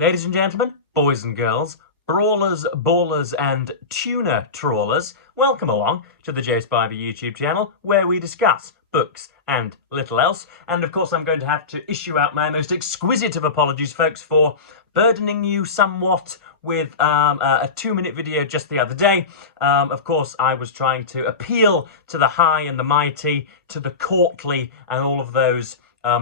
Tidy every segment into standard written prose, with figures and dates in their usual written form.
Ladies and gentlemen, boys and girls, brawlers, ballers and tuna trawlers, welcome along to the Joe Spivey YouTube channel where we discuss books and little else. And of course I'm going to have to issue out my most exquisite of apologies, folks, for burdening you somewhat with a 2-minute video just the other day. Of course, I was trying to appeal to the high and the mighty, to the courtly and all of those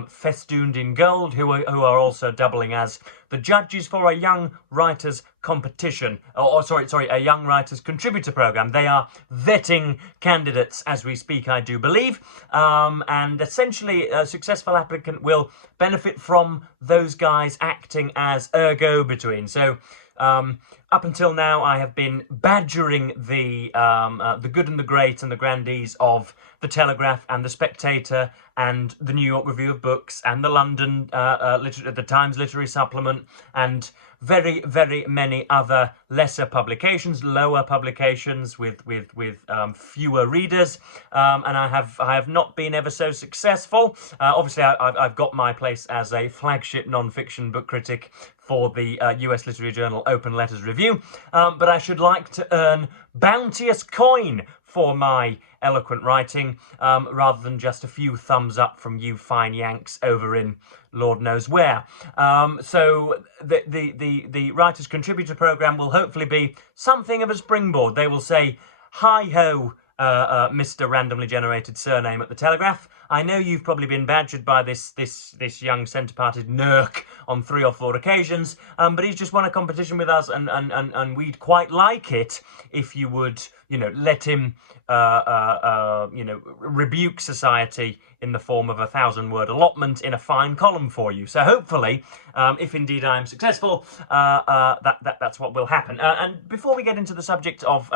festooned in gold, who are also doubling as the judges for a young writers competition, a young writers contributor program. They are vetting candidates as we speak, I do believe, and essentially a successful applicant will benefit from those guys acting as ergo-between. So up until now, I have been badgering the good and the great and the grandees of the Telegraph and the Spectator and the New York Review of Books and the London the Times Literary Supplement and very, very many other lesser publications, lower publications with fewer readers, and I have not been ever so successful. Obviously, I've got my place as a flagship non-fiction book critic for the US Literary Journal Open Letters Review, but I should like to earn bounteous coin for my eloquent writing, rather than just a few thumbs up from you fine Yanks over in Lord knows where. So the Writers Contributor Programme will hopefully be something of a springboard. They will say, hi-ho, Mr. Randomly Generated Surname at the Telegraph. I know you've probably been badgered by this young centre-parted nerk on 3 or 4 occasions, but he's just won a competition with us, and we'd quite like it if you would, let him, rebuke society in the form of a 1,000-word allotment in a fine column for you. So hopefully, if indeed I am successful, that's what will happen. And before we get into the subject of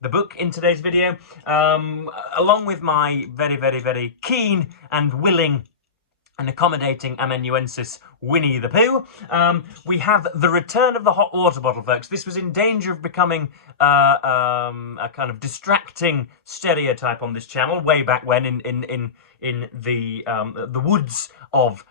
the book in today's video, along with my very, very, very keen and willing and accommodating amanuensis Winnie the Pooh, we have the return of the hot water bottle, folks. This was in danger of becoming a kind of distracting stereotype on this channel way back when in the woods of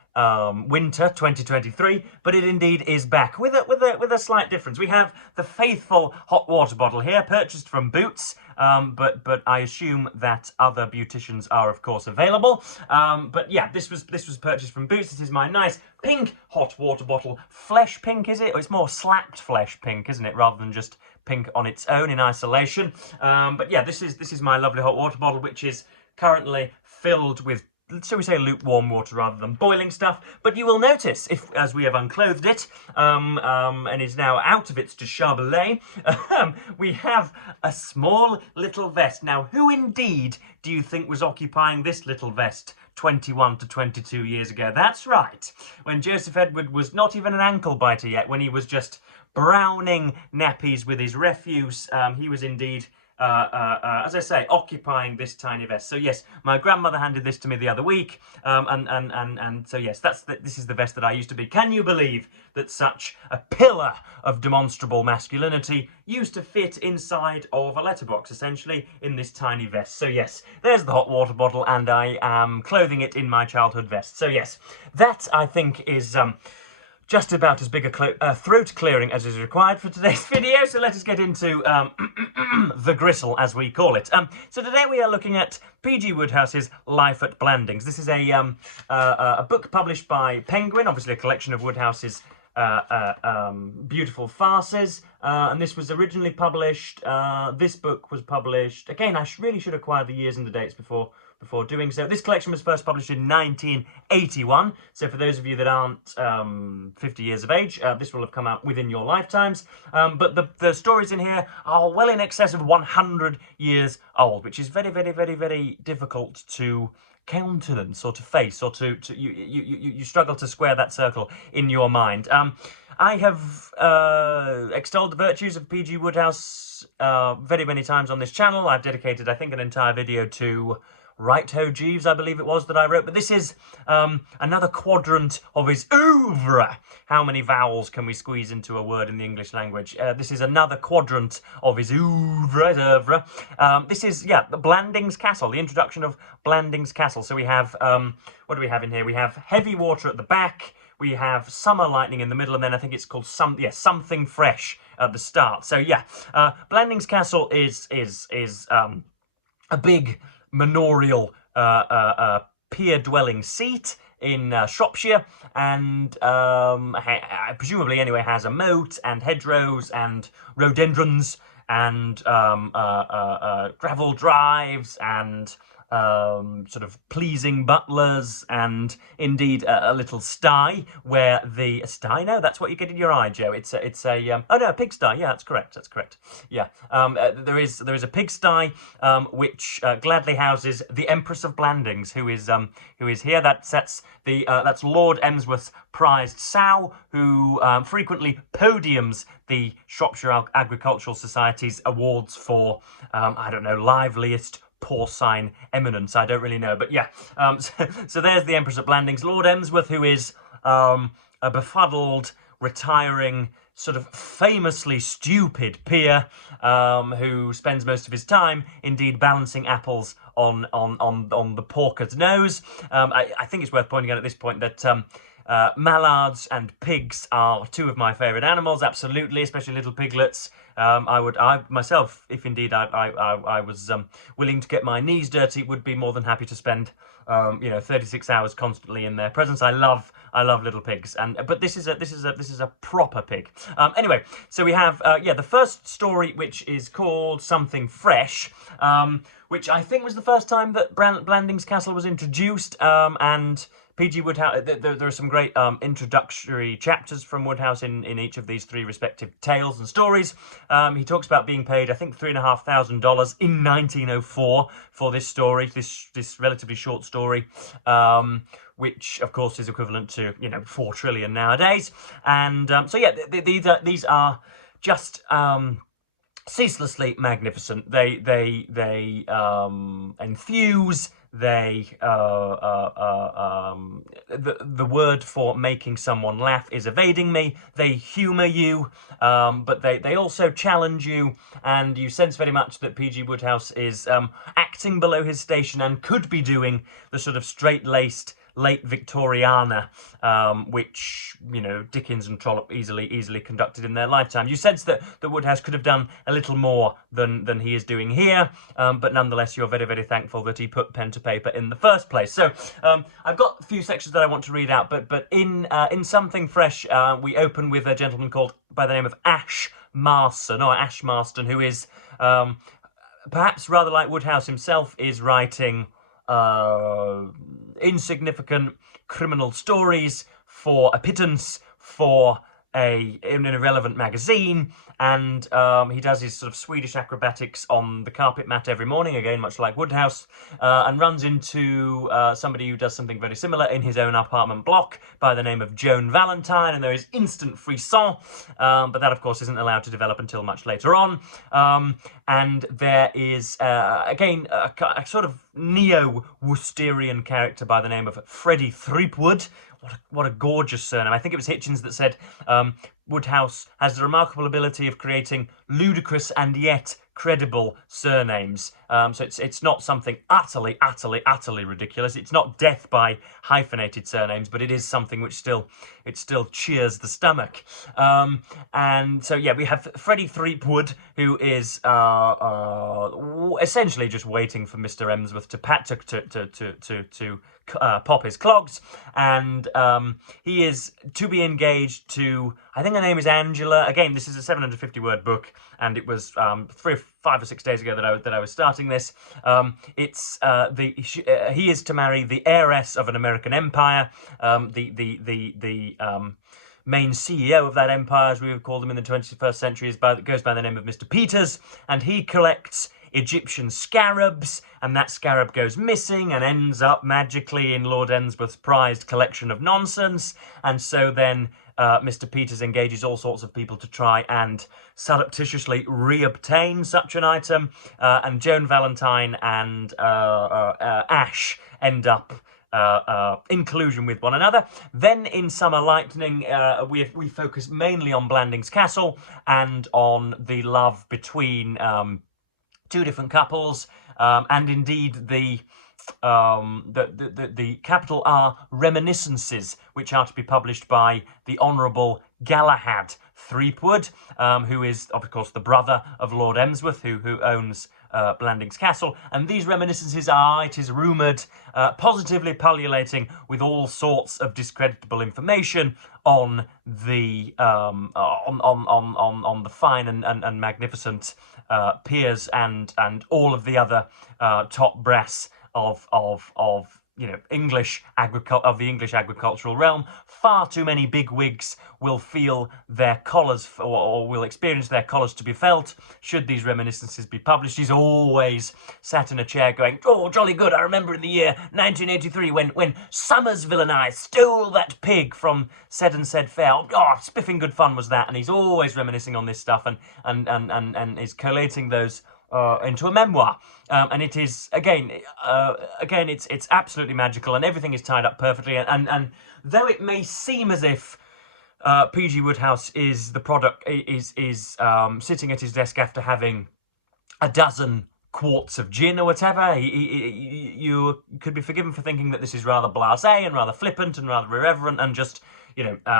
winter 2023, but it indeed is back with a slight difference. We have the faithful hot water bottle here, purchased from Boots, but I assume that other beauticians are of course available. But yeah, this was purchased from Boots. This is my nice pink hot water bottle. Flesh pink, is it? Or it's more slapped flesh pink, isn't it, rather than just pink on its own in isolation. But yeah, this is my lovely hot water bottle, which is currently filled with, shall we say, lukewarm water rather than boiling stuff. But you will notice, as we have unclothed it, and is now out of its dishabille, we have a small little vest. Now, who indeed do you think was occupying this little vest 21 to 22 years ago? That's right, when Joseph Edward was not even an ankle biter yet, when he was just browning nappies with his refuse, he was indeed as I say, occupying this tiny vest. So yes, my grandmother handed this to me the other week, and so yes, this is the vest that I used to be. Can you believe that such a pillar of demonstrable masculinity used to fit inside of a letterbox, essentially, in this tiny vest? So yes, there's the hot water bottle, and I am clothing it in my childhood vest. So yes, that I think is just about as big a throat clearing as is required for today's video, so let us get into the gristle, as we call it. So today we are looking at P.G Wodehouse's Life at Blandings. This is a book published by Penguin, obviously a collection of Wodehouse's beautiful farces, and this was originally published, this book was published, again, I really should acquire the years and the dates before doing so. This collection was first published in 1981, so for those of you that aren't 50 years of age, this will have come out within your lifetimes, but the stories in here are well in excess of 100 years old, which is very, very, very, very difficult to countenance or to face, or you struggle to square that circle in your mind. I have extolled the virtues of P.G Wodehouse very many times on this channel. I've dedicated, I think, an entire video to Right Ho Jeeves, I believe it was, that I wrote. But this is another quadrant of his oeuvre. How many vowels can we squeeze into a word in the English language? This is another quadrant of his oeuvre. This is, yeah, the Blandings Castle, the introduction of Blandings Castle. So we have, what do we have in here? We have heavy water at the back. we have summer lightning in the middle, and then I think it's called something fresh at the start. So yeah, Blandings Castle is a big manorial pier-dwelling seat in Shropshire, and presumably anyway has a moat and hedgerows and rhododendrons and gravel drives and sort of pleasing butlers, and indeed a little sty where a sty. No, that's what you get in your eye, Joe. It's a oh no, a pigsty. Yeah, that's correct. That's correct. Yeah, there is a pigsty which gladly houses the Empress of Blandings, who is here. That's Lord Emsworth's prized sow, who frequently podiums the Shropshire Agricultural Society's awards for I don't know, liveliest porcine eminence. I don't really know, but yeah. So there's the Empress of Blandings, Lord Emsworth, who is a befuddled, retiring, sort of famously stupid peer, who spends most of his time, indeed, balancing apples on the porker's nose. I think it's worth pointing out at this point that mallards and pigs are two of my favourite animals, absolutely, especially little piglets. I myself, if indeed I was willing to get my knees dirty, would be more than happy to spend 36 hours constantly in their presence. I love little pigs, but this is a proper pig. Anyway, so we have the first story, which is called Something Fresh, which I think was the first time that Blandings Castle was introduced, and P.G. Wodehouse, there are some great introductory chapters from Wodehouse in each of these three respective tales and stories. He talks about being paid, I think, $3,500 in 1904 for this story, this relatively short story, which, of course, is equivalent to, $4 trillion nowadays. And so, yeah, these are just ceaselessly magnificent. They enthuse. The word for making someone laugh is evading me. They humour you, but they also challenge you, and you sense very much that P.G. Wodehouse is acting below his station and could be doing the sort of straight-laced late Victoriana, which Dickens and Trollope easily conducted in their lifetime. You sense that Wodehouse could have done a little more than he is doing here, but nonetheless you're very, very thankful that he put pen to paper in the first place. So I've got a few sections that I want to read out, but in Something Fresh we open with a gentleman called by the name of Ash Marston, who is perhaps rather like Wodehouse himself, is writing insignificant criminal stories for a pittance for an irrelevant magazine, and he does his sort of Swedish acrobatics on the carpet mat every morning, again much like Wodehouse, and runs into somebody who does something very similar in his own apartment block by the name of Joan Valentine, and there is instant frisson, but that of course isn't allowed to develop until much later on. And there is again a sort of neo-Worcesterian character by the name of Freddie Threepwood. What a gorgeous surname. I think it was Hitchens that said Wodehouse has the remarkable ability of creating ludicrous and yet credible surnames. So it's not something utterly ridiculous. It's not death by hyphenated surnames, but it is something which still cheers the stomach. And so yeah, we have Freddie Threepwood, who is essentially just waiting for Mr. Emsworth to pop his clogs, and he is to be engaged to, I think her name is Angela. Again, this is a 750-word book, and it was 5 or 6 days ago that I was starting this. He is to marry the heiress of an American empire, the main CEO of that empire, as we would call them in the 21st century, goes by the name of Mr. Peters, and he collects Egyptian scarabs, and that scarab goes missing and ends up magically in Lord Emsworth's prized collection of nonsense, and so then Mr. Peters engages all sorts of people to try and surreptitiously reobtain such an item, and Joan Valentine and Ash end up in collusion with one another. Then in Summer Lightning, we focus mainly on Blandings Castle and on the love between two different couples, and indeed the the capital R reminiscences, which are to be published by the Honourable Galahad Threepwood, who is, of course, the brother of Lord Emsworth, who owns Blandings Castle. And these reminiscences are, it is rumoured, positively pullulating with all sorts of discreditable information on the on the fine and magnificent peers and all of the other top brass of the English agricultural realm. Far too many big wigs will feel their collars, or will experience their collars to be felt should these reminiscences be published. He's always sat in a chair going, "Oh, jolly good, I remember in the year 1983 when Summersville and I stole that pig from said and said fair. Oh, spiffing good fun was that." And he's always reminiscing on this stuff and is collating those into a memoir, and it is again it's absolutely magical, and everything is tied up perfectly. And though it may seem as if P.G Wodehouse is the product is sitting at his desk after having a dozen quarts of gin or whatever, you could be forgiven for thinking that this is rather blasé and rather flippant and rather irreverent and just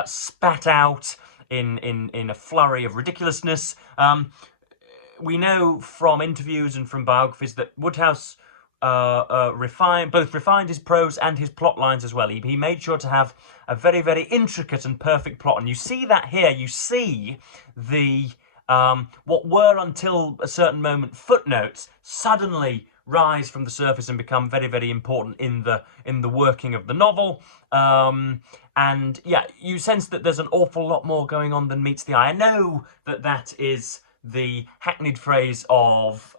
spat out in a flurry of ridiculousness. We know from interviews and from biographies that Wodehouse refined his prose and his plot lines as well. He made sure to have a very, very intricate and perfect plot, and you see that here. You see the what were until a certain moment footnotes suddenly rise from the surface and become very, very important in the working of the novel. And yeah, you sense that there's an awful lot more going on than meets the eye. I know that is the hackneyed phrase of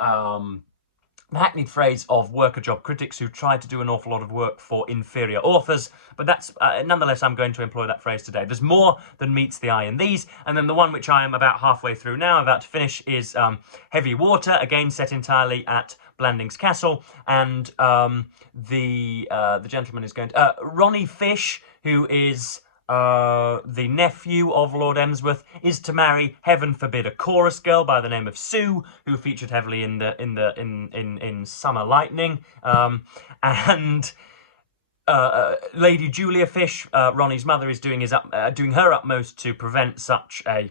worker job critics who try to do an awful lot of work for inferior authors, but that's nonetheless, I'm going to employ that phrase today. There's more than meets the eye in these, and then the one which I am about halfway through now, about to finish, is Heavy Water, again set entirely at Blandings Castle, and the gentleman is going to Ronnie Fish, who is the nephew of Lord Emsworth, is to marry, heaven forbid, a chorus girl by the name of Sue, who featured heavily in Summer Lightning, and Lady Julia Fish, Ronnie's mother, is doing her utmost to prevent such a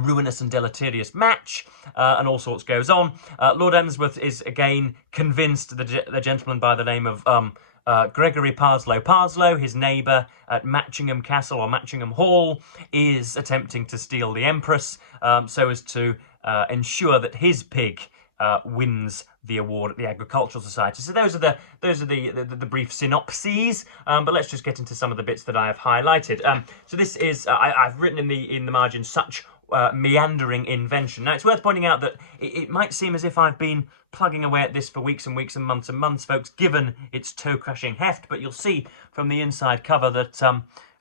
ruinous and deleterious match, and all sorts goes on. Lord Emsworth is again convinced the gentleman by the name of Gregory Parslow, his neighbour at Matchingham Castle or Matchingham Hall, is attempting to steal the Empress, so as to ensure that his pig wins the award at the Agricultural Society. So those are the brief synopses. But let's just get into some of the bits that I have highlighted. So this is I've written in the margin such meandering invention. Now, it's worth pointing out that it might seem as if I've been plugging away at this for weeks and weeks and months, folks, given its toe-crushing heft, but you'll see from the inside cover that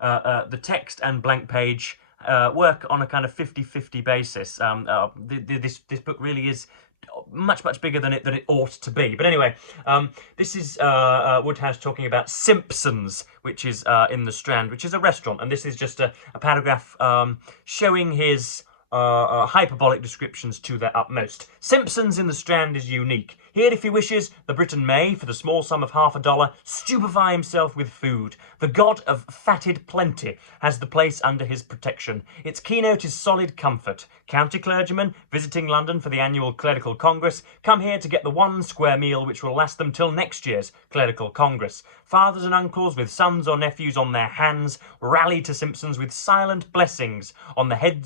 the text and blank page work on a kind of 50-50 basis. This book really is much bigger than it ought to be. But anyway, this is Wodehouse talking about Simpson's, which is in the Strand, which is a restaurant, and this is just a paragraph showing his hyperbolic descriptions to their utmost. Simpson's in the Strand is unique. Here, if he wishes, the Briton may, for the small sum of $50, stupefy himself with food. The god of fatted plenty has the place under his protection. Its keynote is solid comfort. County clergymen, visiting London for the annual Clerical Congress, come here to get the one square meal which will last them till next year's Clerical Congress. Fathers and uncles with sons or nephews on their hands rally to Simpson's with silent blessings on the head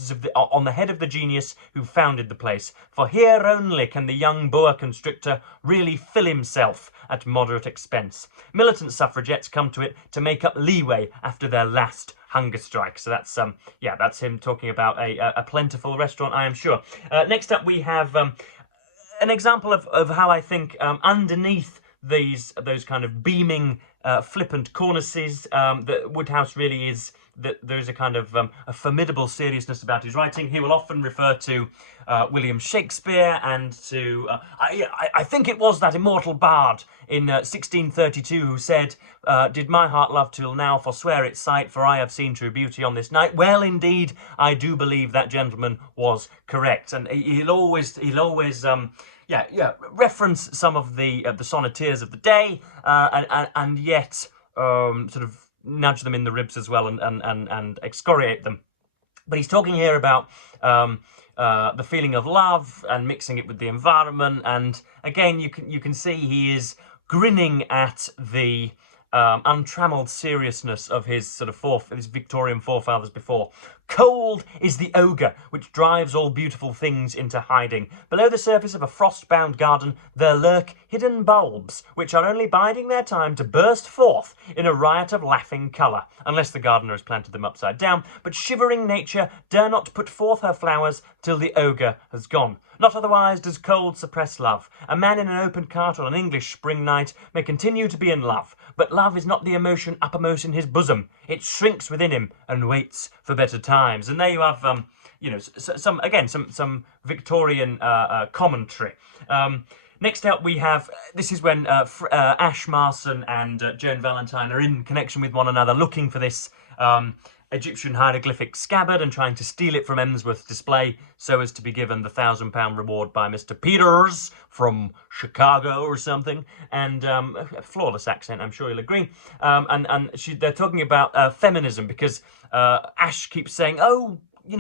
of the genius who founded the place. For here only can the young boa constrictor really fill himself at moderate expense. Militant suffragettes come to it to make up leeway after their last hunger strike. So that's that's him talking about a plentiful restaurant, I am sure. Next up, we have an example of how I think underneath those kind of beaming, flippant cornices, that Wodehouse really is, that there's a kind of a formidable seriousness about his writing. He will often refer to William Shakespeare and to, I think it was that immortal bard in 1632 who said, did my heart love till now, forswear its sight, for I have seen true beauty on this night. Well, indeed, I do believe that gentleman was correct. And he'll always reference some of the sonneteers of the day, and yet sort of nudge them in the ribs as well, and excoriate them. But he's talking here about the feeling of love and mixing it with the environment, and again you can see he is grinning at the untrammeled seriousness of his sort of his Victorian forefathers before. Cold is the ogre which drives all beautiful things into hiding. Below the surface of a frost-bound garden there lurk hidden bulbs, which are only biding their time to burst forth in a riot of laughing colour, unless the gardener has planted them upside down. But shivering nature dare not put forth her flowers till the ogre has gone. Not otherwise does cold suppress love. A man in an open cart on an English spring night may continue to be in love, but love is not the emotion uppermost in his bosom. It shrinks within him and waits for better times. And there you have, some Victorian commentary. Next up we have, this is when Ash Marson and Joan Valentine are in connection with one another, looking for this Egyptian hieroglyphic scabbard and trying to steal it from Emsworth's display so as to be given the £1,000 reward by Mr. Peters from Chicago or something. And a flawless accent, I'm sure you'll agree. They're talking about feminism, because Ash keeps saying, oh,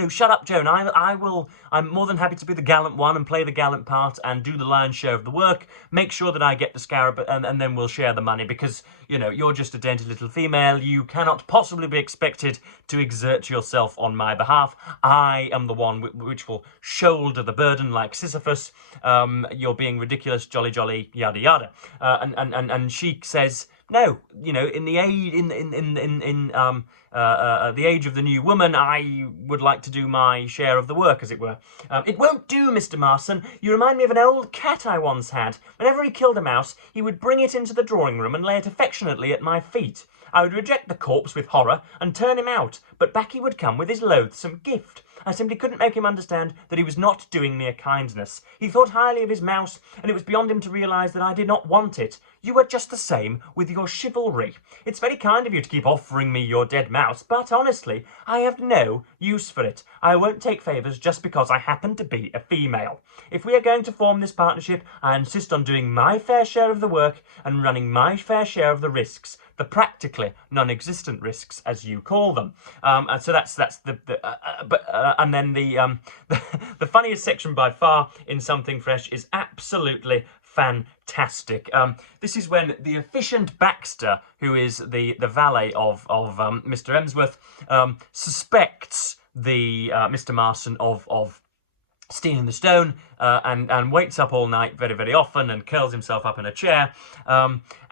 shut up, Joan. I'm more than happy to be the gallant one and play the gallant part and do the lion's share of the work. Make sure that I get the scarab, and then we'll share the money, because, you're just a dainty little female. You cannot possibly be expected to exert yourself on my behalf. I am the one which will shoulder the burden like Sisyphus. You're being ridiculous, jolly, jolly, yada, yada. And she says, no, in the age of the new woman, I would like to do my share of the work, as it were. It won't do, Mr. Marson. You remind me of an old cat I once had. Whenever he killed a mouse, he would bring it into the drawing room and lay it affectionately at my feet. I would reject the corpse with horror and turn him out, but back he would come with his loathsome gift. I simply couldn't make him understand that he was not doing me a kindness. He thought highly of his mouse, and it was beyond him to realise that I did not want it. You are just the same with your chivalry. It's very kind of you to keep offering me your dead mouse, but honestly, I have no use for it. I won't take favours just because I happen to be a female. If we are going to form this partnership, I insist on doing my fair share of the work and running my fair share of the risks. The practically non-existent risks, as you call them, and so that's and then the funniest section by far in Something Fresh is absolutely fantastic. This is when the efficient Baxter, who is the valet of Mr. Emsworth, suspects the Mr. Marson of stealing the stone, and waits up all night very, very often and curls himself up in a chair.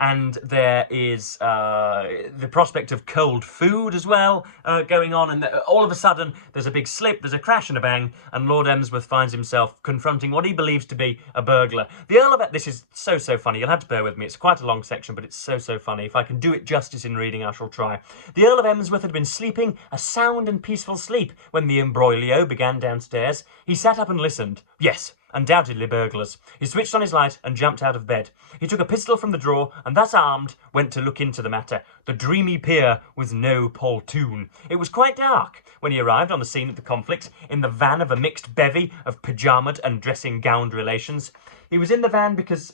And there is the prospect of cold food as well going on, and all of a sudden there's a big slip, there's a crash and a bang, and Lord Emsworth finds himself confronting what he believes to be a burglar. The Earl of... This is so funny, you'll have to bear with me, it's quite a long section, but it's so funny. If I can do it justice in reading, I shall try. The Earl of Emsworth had been sleeping a sound and peaceful sleep when the imbroglio began downstairs. He sat up and listened. Yes, undoubtedly burglars. He switched on his light and jumped out of bed. He took a pistol from the drawer and, thus armed, went to look into the matter. The dreamy pier was no poltroon. It was quite dark when he arrived on the scene of the conflict in the van of a mixed bevy of pyjamaed and dressing-gowned relations. He was in the van because,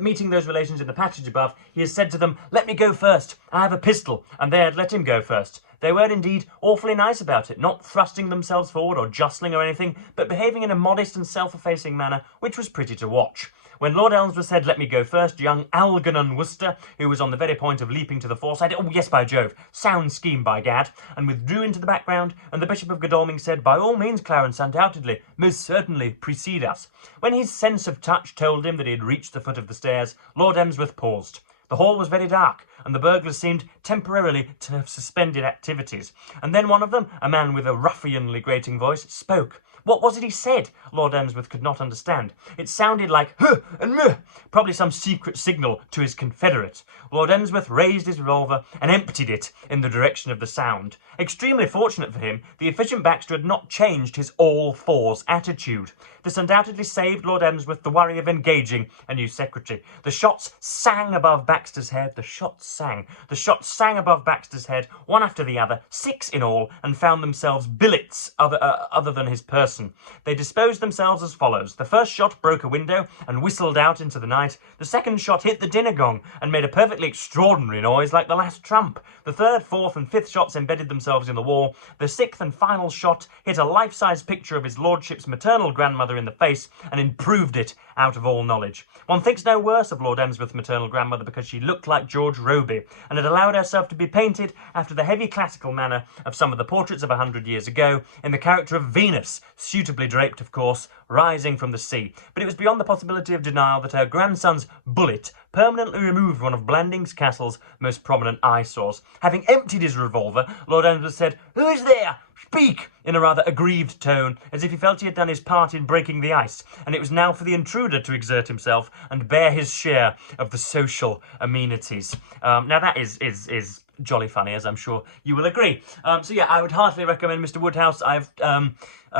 meeting those relations in the passage above, he has said to them, "Let me go first. I have a pistol," and they had let him go first. They were indeed awfully nice about it, not thrusting themselves forward or jostling or anything, but behaving in a modest and self-effacing manner, which was pretty to watch. When Lord Emsworth said, "Let me go first," young Algernon Worcester, who was on the very point of leaping to the fore, said, "Oh, yes, by Jove, sound scheme, by gad," and withdrew into the background, and the Bishop of Godalming said, "By all means, Clarence, undoubtedly, most certainly, precede us." When his sense of touch told him that he had reached the foot of the stairs, Lord Emsworth paused. The hall was very dark, and the burglars seemed temporarily to have suspended activities. And then one of them, a man with a ruffianly grating voice, spoke. What was it he said? Lord Emsworth could not understand. It sounded like "huh" and "meh," probably some secret signal to his confederate. Lord Emsworth raised his revolver and emptied it in the direction of the sound. Extremely fortunate for him, the efficient Baxter had not changed his all-fours attitude. This undoubtedly saved Lord Emsworth the worry of engaging a new secretary. The shots sang above Baxter's head, the shots sang. The shots sang above Baxter's head, one after the other, 6 in all, and found themselves billets other than his person. They disposed themselves as follows. The first shot broke a window and whistled out into the night. The second shot hit the dinner gong and made a perfectly extraordinary noise like the last trump. The third, fourth, and fifth shots embedded themselves in the wall. The sixth and final shot hit a life-size picture of his lordship's maternal grandmother in the face and improved it out of all knowledge. One thinks no worse of Lord Emsworth's maternal grandmother because she looked like George Robey and had allowed herself to be painted after the heavy classical manner of some of the portraits of 100 years ago, in the character of Venus, suitably draped, of course, rising from the sea. But it was beyond the possibility of denial that her grandson's bullet permanently removed one of Blandings Castle's most prominent eyesores. Having emptied his revolver, Lord Emsworth said, "Who is there? Speak!" in a rather aggrieved tone, as if he felt he had done his part in breaking the ice, and it was now for the intruder to exert himself and bear his share of the social amenities. Now that is jolly funny, as I'm sure you will agree. So yeah, I would heartily recommend Mr. Wodehouse. I've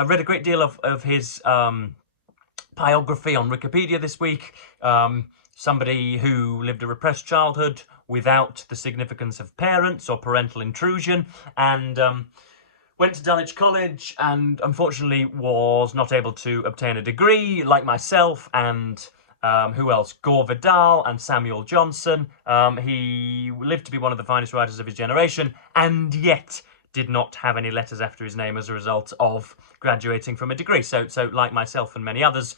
read a great deal of his biography on Wikipedia this week. Somebody who lived a repressed childhood without the significance of parents or parental intrusion, and went to Dulwich College and unfortunately was not able to obtain a degree, like myself and who else? Gore Vidal and Samuel Johnson. He lived to be one of the finest writers of his generation, and yet did not have any letters after his name as a result of graduating from a degree. So like myself and many others,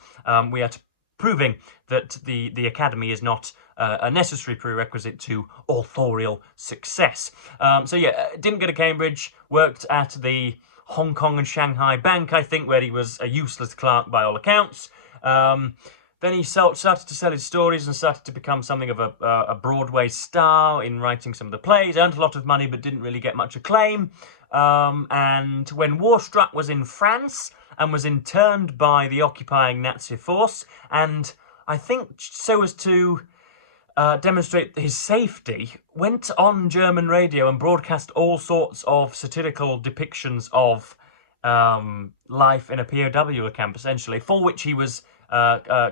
we are proving that the academy is not a necessary prerequisite to authorial success. So yeah, didn't go to Cambridge, worked at the Hong Kong and Shanghai Bank, I think, where he was a useless clerk by all accounts. Then he started to sell his stories and started to become something of a Broadway star in writing some of the plays. Earned a lot of money but didn't really get much acclaim. And when war struck, was in France and was interned by the occupying Nazi force. And I think so as to demonstrate his safety, went on German radio and broadcast all sorts of satirical depictions of life in a POW camp, essentially, for which he was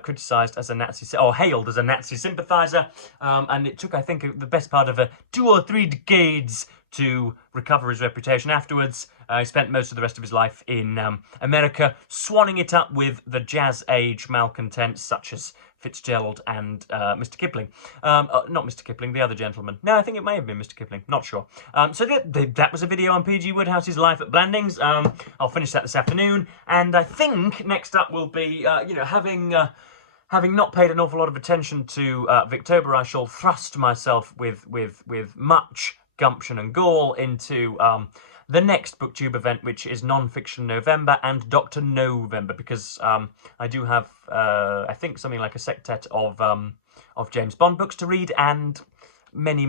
criticised as a Nazi, or hailed as a Nazi sympathiser, and it took, I think, the best part of 2 or 3 decades to recover his reputation afterwards. He spent most of the rest of his life in America, swanning it up with the jazz age malcontents such as Fitzgerald and Mr. Kipling. Not Mr. Kipling, the other gentleman. No, I think it may have been Mr. Kipling, not sure. So that was a video on P.G. Wodehouse's life at Blandings. I'll finish that this afternoon, and I think next up will be, having not paid an awful lot of attention to Victober, I shall thrust myself with much gumption and gall into the next BookTube event, which is Non-Fiction November and Dr. November, because I do have, I think, something like a sextet of James Bond books to read, and many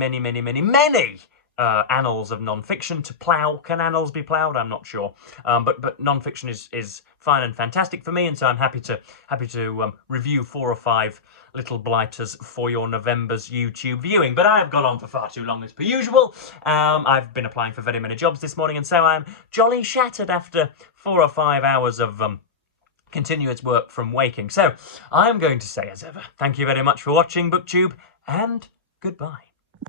annals of non-fiction to plough. Can annals be ploughed? I'm not sure. But non-fiction is fine and fantastic for me, and so I'm happy to review 4 or 5 little blighters for your November's YouTube viewing. But I have gone on for far too long as per usual. I've been applying for very many jobs this morning, and so I'm jolly shattered after 4 or 5 hours of continuous work from waking. So I'm going to say, as ever, thank you very much for watching BookTube, and goodbye.